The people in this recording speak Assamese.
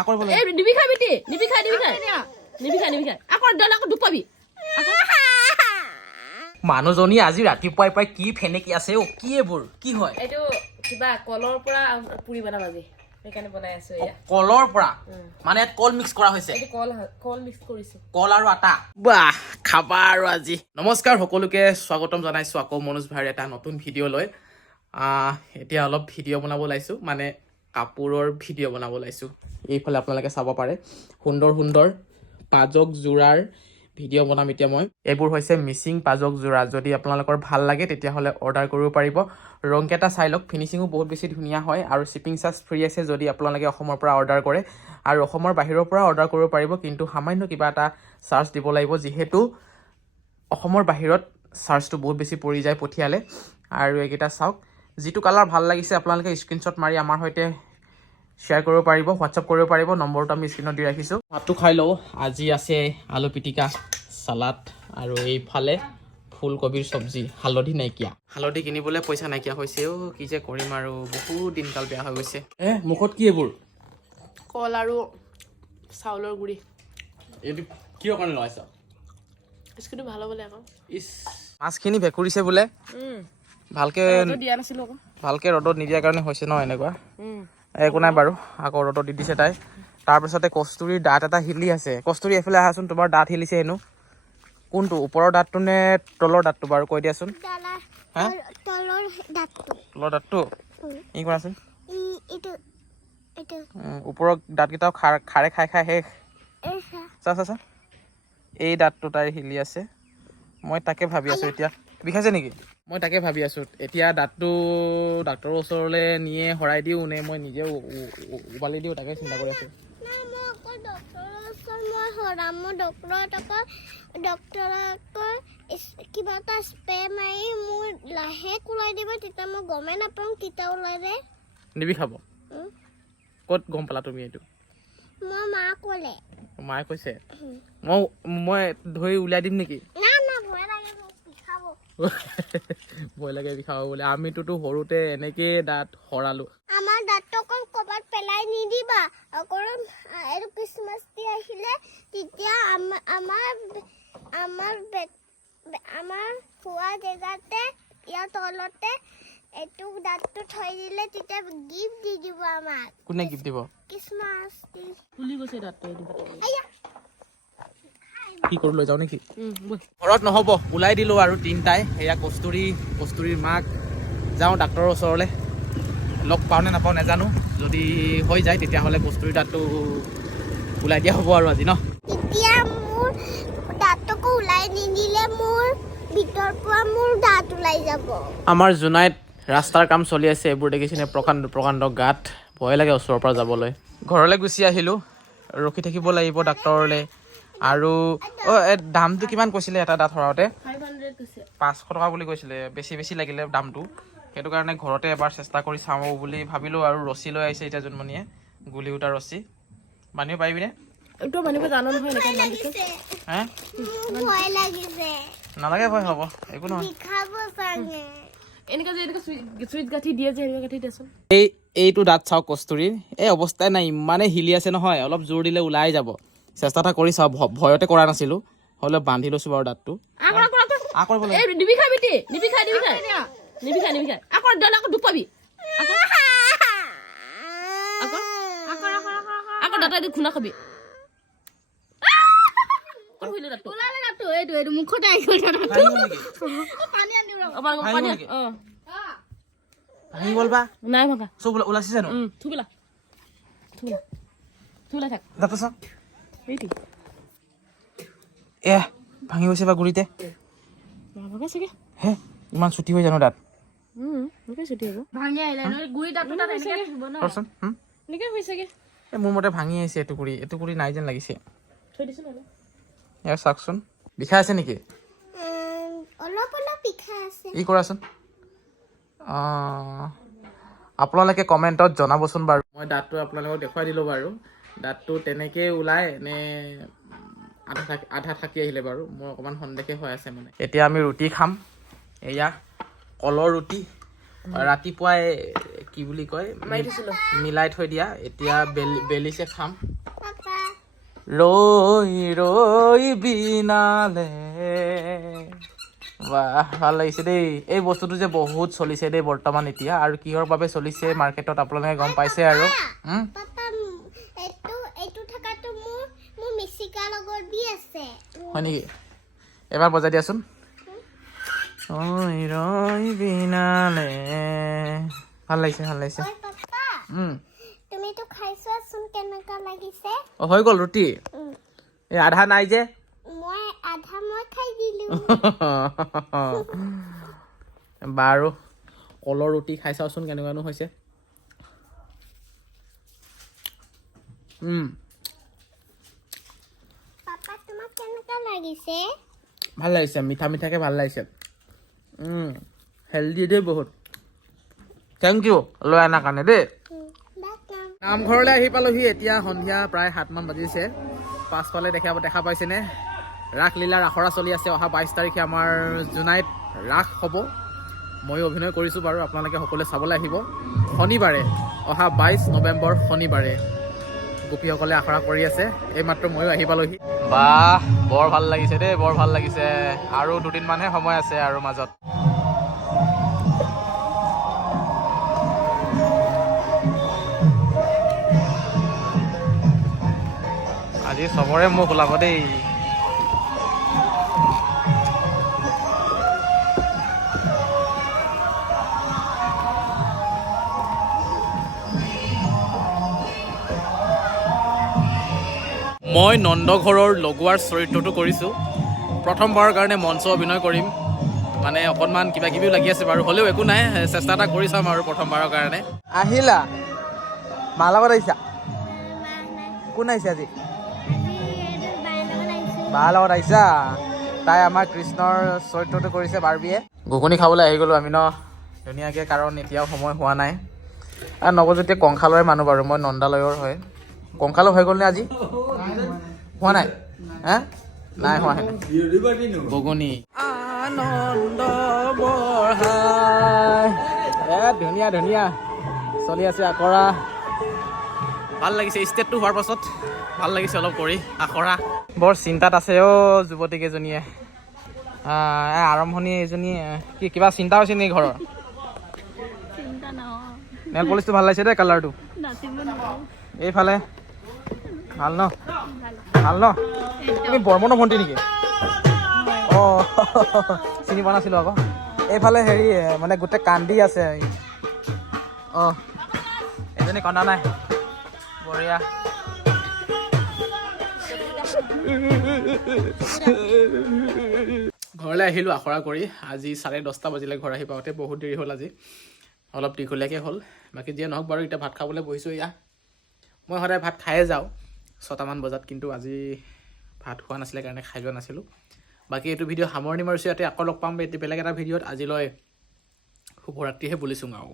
আকৌ বলে এই নিবিখা বিটি নিবিখা আকৌ দল আকৌ দুপাবি মানুহজনী আজি ৰাতিপুৱাই প্ৰায় কি ফেনেকি আছে অ কি এইবোৰ কি হয় এইটো কিবা কলৰ পৰা পুৰি বনাম আজি সেইকাৰণে বনাই আছো এয়া কলৰ পৰা মানে কল মিক্স কৰা হৈছে এইটো কল মিক্স কৰিছো কল আৰু আটা বাহ খাবা আৰু আজি নমস্কাৰ সকলোকে স্বাগতম জনাইছো আকৌ মনোজ ভাইৰ এটা নতুন ভিডিঅ' লৈ এতিয়া অলপ ভিডিঅ' বনাব লাইছো মানে কাপোৰৰ ভিডিঅ' বনাব লাইছো এইফালে আপোনালোকে চাব পাৰে সুন্দৰ সুন্দৰ পাজক যোৰাৰ ভিডিঅ' বনাম এতিয়া মই এইবোৰ হৈছে মিচিং পাজক যোৰা যদি আপোনালোকৰ ভাল লাগে তেতিয়াহ'লে অৰ্ডাৰ কৰিব পাৰিব ৰংকেইটা চাই লওক ফিনিচিঙো বহুত বেছি ধুনীয়া হয় আৰু শ্বিপিং চাৰ্জ ফ্ৰী আছে যদি আপোনালোকে অসমৰ পৰা অৰ্ডাৰ কৰে আৰু অসমৰ বাহিৰৰ পৰা অৰ্ডাৰ কৰিব পাৰিব কিন্তু সামান্য কিবা এটা চাৰ্জ দিব লাগিব যিহেতু অসমৰ বাহিৰত চাৰ্জটো বহুত বেছি পৰি যায় পঠিয়ালে আৰু এইকেইটা চাওক যিটো কালাৰ ভাল লাগিছে আপোনালোকে স্ক্ৰীনশ্বট মাৰি আমাৰ সৈতে শ্বেয়াৰ কৰিব পাৰিব হোৱাটছআপ কৰিব পাৰিব নম্বৰটো আমি স্ক্ৰীনত দি ৰাখিছোঁ ভাতটো খাই লওঁ আজি আছে আলু পিটিকা চালাড আৰু এইফালে ফুলকবিৰ চব্জি হালধি নাইকিয়া হালধি কিনিবলৈ পইচা নাইকিয়া হৈছে কি যে কৰিম আৰু বহুত দিনকাল বেয়া হৈ গৈছে মুখত কি এইবোৰ কল আৰু চাউলৰ গুড়ি এইটো কিয় কাৰণে লগাইছা স্কিনটো ভাল হ'বলে আকৌ ইছ মাছখিনি ভেকুৰিছে বোলে ভালকে দিয়া নাছিলো আকৌ ভালকে ৰ'দত নিদিয়াৰ কাৰণে হৈছে ন এনেকুৱা একো নাই বাৰু আকৌ ৰ'দত দি দিছে তাই তাৰপিছতে কস্তুৰীৰ দাঁত এটা হিলি আছে কস্তুৰী এফালে আহাচোন তোমাৰ দাঁত হিলিছে হেনো কোনটো ওপৰৰ দাঁতটো নে তলৰ দাঁতটো বাৰু কৈ দিয়াচোন হা তলৰ দাঁতটো ই কৰাচোন ওপৰৰ দাঁতকেইটাও খাৰে খাই খাই শেষ চা চা চা এই দাঁতটো তাইৰ হিলি আছে মই তাকে ভাবি আছোঁ এতিয়া বিষাইছে নেকি মই তাকে ভাবি আছোঁ এতিয়া দাঁতটো ডাক্তৰৰ ওচৰলৈ নিয়ে হৰাই দিওঁ নে মই নিজে উবালি দিওঁ তাকে চিন্তা কৰি আছোঁ কিবা এটা স্প্ৰে মাৰি মোৰ লাহে ওলাই দিব তেতিয়া মই গমেই নাপাওঁ কেতিয়া ওলাই দে নিবিষাব ক'ত গম পালা তুমি এইটো মই মা ক'লে মায়ে কৈছে মই ধৰি উলিয়াই দিম নেকি না না ভয় লাগে মোক বিষাব ভয় লাগে বিষাব বোলে আমিতোতো সৰুতে এনেকেই দাঁত সৰালো আমাৰ দাঁতটো অকল ক'ৰবাত পেলাই নিদিবা অকল এইটো ক্ৰিছমাছ ডে আহিলে তেতিয়া আমাৰ খোৱা জেগাতে ইয়াৰ তলতে এইটো দাঁতটো থৈ দিলে তেতিয়া গিফ্ট দি দিব আমাক কোনে গিফ্ট দিব ক্ৰিছমাছ ডে ফুলি গৈছে দাঁতটো কি কৰো লৈ যাওঁ নেকি ঘৰত নহ'ব ওলাই দিলোঁ আৰু তিনিটাই সেয়া কস্তুৰীৰ মাক যাওঁ ডাক্তৰৰ ওচৰলৈ লগ পাওঁ নে নাপাওঁ নাজানো যদি হৈ যায় তেতিয়াহ'লে কস্তুৰীৰ দাঁতটো ওলাই দিয়া হ'ব আৰু আজি ন তেতিয়া মোৰ দাঁতটো ওলাই নিদিলে মোৰ ভিতৰ পৰা মোৰ দাঁত ওলাই যাব আমাৰ জোনাইত ৰাস্তাৰ কাম চলি আছে এইবোৰ দেখিছেনে প্ৰকাণ্ড গাঁত ভয় লাগে ওচৰৰ পৰা যাবলৈ ঘৰলৈ গুচি আহিলোঁ ৰখি থাকিব লাগিব ডাক্তৰলৈ আৰু দামটো কিমান কৈছিলে এটা দাঁত সৰাওঁতে 500 টকা বুলি কৈছিলে বেছি লাগিলে দামটো সেইটো কাৰণে ঘৰতে এবাৰ চেষ্টা কৰি চাওঁ বুলি ভাবিলোঁ আৰু ৰছী লৈ আহিছে এতিয়া জোনমণিয়ে গুলি উঠা ৰছী বান্ধিব পাৰিবিনে এইটো মানিব জানো নহয় এনেকৈ হে ভয় লাগিছে নালাগে ভয় হ'ব একো নহয় বিষাব চাগে এনেকৈ যে এনেকৈ চুইচ গাঁঠি দিয়ে যে এনেকৈ গাঁঠি দেচোন এইটো দাঁত চাওক কস্তুৰীৰ এই অৱস্থাই নাই ইমানেই হিলি আছে নহয় অলপ জোৰ দিলে ওলাই যাব চেষ্টা এটা কৰি চাওঁ ভয়তে কৰা নাছিলোঁ হ'লেও বান্ধি লৈছোঁ বাৰু দাঁতটো নিবিখা বিটি নিবিখা আকৌ দল আকৌ দুপাবি আকৌ দাঁত খুন্দা খাবি এইটো মুখতে আহি ভাঙি গ'ল বা নাই ভঙা চব ওলাইছে জানো থুবিলা থাক দাঁতটো চাওক এইটি ভাঙি গৈছে বা গুৰিতে ভঙা চাগে হে ইমান ছুটি হৈ জানো দাঁত ছুটি হ'ব ভাঙি আহিলে গুৰি দাঁতটো তাত এনেকৈ থাকিব ন ৰচোন এনেকৈ হৈছেগে মোৰ মতে ভাঙি আহিছে এটুকুৰি নাই যেন লাগিছে থৈ দিছোঁ নহ'লে ইয়াৰ চাওকচোন বিষাই আছে নেকি অলপ বিষাই আছে ই কৰাচোন আপোনালোকে কমেণ্টত জনাবচোন বাৰু মই দাঁতটো আপোনালোকক দেখুৱাই দিলোঁ বাৰু দাঁতটো তেনেকৈ ওলাই নে আধা থাকি আহিলে বাৰু মোৰ অকণমান সন্দেহে হৈ আছে মানে এতিয়া আমি ৰুটি খাম এয়া কলৰ ৰুটি ৰাতিপুৱাই কি বুলি কয় মাৰি দিছিলো মিলাই থৈ দিয়া এতিয়া বেলিছে খাম পাপা ৰৈ ৰৈ বিনালে বাহ ভাল লাগিছে দেই এই বস্তুটো যে বহুত চলিছে দেই বৰ্তমান এতিয়া আৰু কিহৰ বাবে চলিছে মাৰ্কেটত আপোনালোকে গম পাইছে আৰু পাপা এইটো থকাটো মোৰ মিচিকাৰ লগত দি আছে হয় নেকি এবাৰ বজাই দিয়াচোন ৰৈ ৰৈ বিনালে ভাল লাগিছে ঐ পাপা তুমিতো খাই চোৱাচোন কেনেকুৱা লাগিছে হৈ গ'ল ৰুটি এই আধা নাই যে মই খাই দিলো বাৰু কলৰ ৰুটি খাই চাওচোন কেনেকুৱানো হৈছে পাপা তোমাক কেনেকুৱা লাগিছে ভাল লাগিছে মিঠা মিঠাকৈ ভাল লাগিছে হেল্ডি দেই বহুত থেংক ইউ লৈ অনাৰ কাৰণে দেই নামঘৰলৈ আহি পালোহি এতিয়া সন্ধিয়া প্ৰায় 7 মান বাজিছে পাছফালে দেখা পাইছেনে ৰাসলীলাৰ আখৰা চলি আছে অহা 22 তাৰিখে আমাৰ জোনাইত ৰাস হ'ব ময়ো অভিনয় কৰিছোঁ বাৰু আপোনালোকে সকলোৱে চাবলৈ আহিব শনিবাৰে অহা 22 নৱেম্বৰ শনিবাৰে গোপীসকলে আখৰা কৰি আছে এইমাত্ৰ ময়ো আহি পালোহি বাহ বৰ ভাল লাগিছে দেই বৰ ভাল লাগিছে আৰু 2 দিনমানহে সময় আছে আৰু মাজত আজি চবৰে মুখ ওলাব দেই মই নন্দঘৰৰ লগোৱাৰ চৰিত্ৰটো কৰিছোঁ প্ৰথমবাৰৰ কাৰণে মঞ্চ অভিনয় কৰিম মানে অকণমান কিবা কিবিও লাগি আছে বাৰু হ'লেও একো নাই চেষ্টা এটা কৰি চাম আৰু প্ৰথমবাৰৰ কাৰণে আহিলা মাৰ লগত আহিছা কোন আহিছে আজি বাৰ লগত আহিছা তাই আমাৰ কৃষ্ণৰ চৰিত্ৰটো কৰিছে বাৰ্বিয়ে ঘুগুনি খাবলৈ আহি গ'লোঁ আমি ন ধুনীয়াকৈ কাৰণ এতিয়াও সময় হোৱা নাই আৰু নৱজ্যোতিয়ে কংখালৰে মানুহ বাৰু মই নন্দালয়ৰ হয় কংখালো হৈ গ'লনে আজি হোৱা নাই হে নাই হোৱা ঘুগুনি আনন্দ বঢ়াই ধুনীয়া ধুনীয়া চলি আছে আখৰা ভাল লাগিছে ষ্টেজটো হোৱাৰ পাছত ভাল লাগিছে অলপ কৰি আখৰা বৰ চিন্তাত আছে অ' যুৱতীকেইজনীয়ে আৰম্ভণি এজনী কি কিবা চিন্তা হৈছে নেকি ঘৰৰ নেল পলিচটো ভাল লাগিছে দেই কালাৰটো এইফালে ভাল ন ভাল ন তুমি বৰ্মনৰ ভণ্টি নেকি অঁ চিনি পোৱা নাছিলোঁ আকৌ এইফালে হেৰি মানে গোটেই কান্দি আছে অঁ এজনী কন্দা নাই বঢ়িয়া ঘৰলৈ আহিলোঁ আখৰা কৰি আজি 10:30 বাজিলে ঘৰ আহি পাওঁতে বহুত দেৰি হ'ল আজি অলপ দীঘলীয়াকৈ হ'ল বাকী যিয়ে নহওক বাৰু এতিয়া ভাত খাবলৈ বহিছোঁ এয়া মই সদায় ভাত খায়ে যাওঁ 6টামান বজাত কিন্তু আজি ভাত খোৱা নাছিলে কাৰণে খাই যোৱা নাছিলোঁ বাকী এইটো ভিডিঅ' সামৰণি মাৰিছোঁ ইয়াতে আকৌ লগ পাম বেলেগ এটা ভিডিঅ'ত আজিলৈ শুভৰাত্ৰিহে বুলিছোঁ আৰু